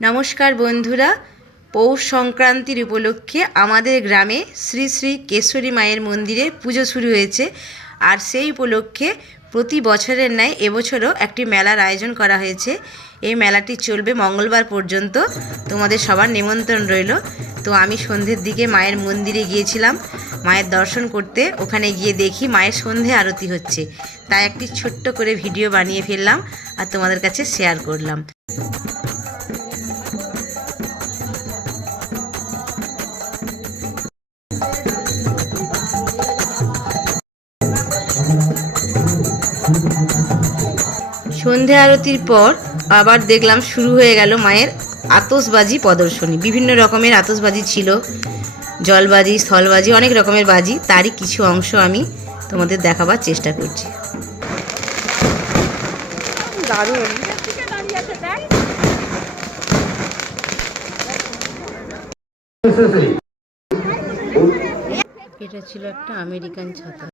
নমস্কার বন্ধুরা, পৌষ সংক্রান্তির উপলক্ষে আমাদের গ্রামে শ্রী শ্রী কেশরী মায়ের মন্দিরে পুজো শুরু হয়েছে। আর সেই উপলক্ষে প্রতি বছরের ন্যায় এবছরও একটি মেলার আয়োজন করা হয়েছে। এই মেলাটি চলবে মঙ্গলবার পর্যন্ত। তোমাদের সবার নিমন্ত্রণ রইল। তো আমি সন্ধ্যের দিকে মায়ের মন্দিরে গিয়েছিলাম মায়ের দর্শন করতে। ওখানে গিয়ে দেখি মায়ের সন্ধে আরতি হচ্ছে, তাই একটি ছোট্ট করে ভিডিও বানিয়ে ফেললাম আর তোমাদের কাছে শেয়ার করলাম। সন্ধে আরতির পর আবার দেখলাম শুরু হয়ে গেল মায়ের আতশবাজি প্রদর্শনী। বিভিন্ন রকমের আতশবাজি ছিল, জলবাজি, স্থলবাজি, অনেক রকমের বাজি। তারই কিছু অংশ আমি তোমাদের দেখাবার চেষ্টা করছি। দারুণ! এটা ছিল একটা আমেরিকান ছাতা।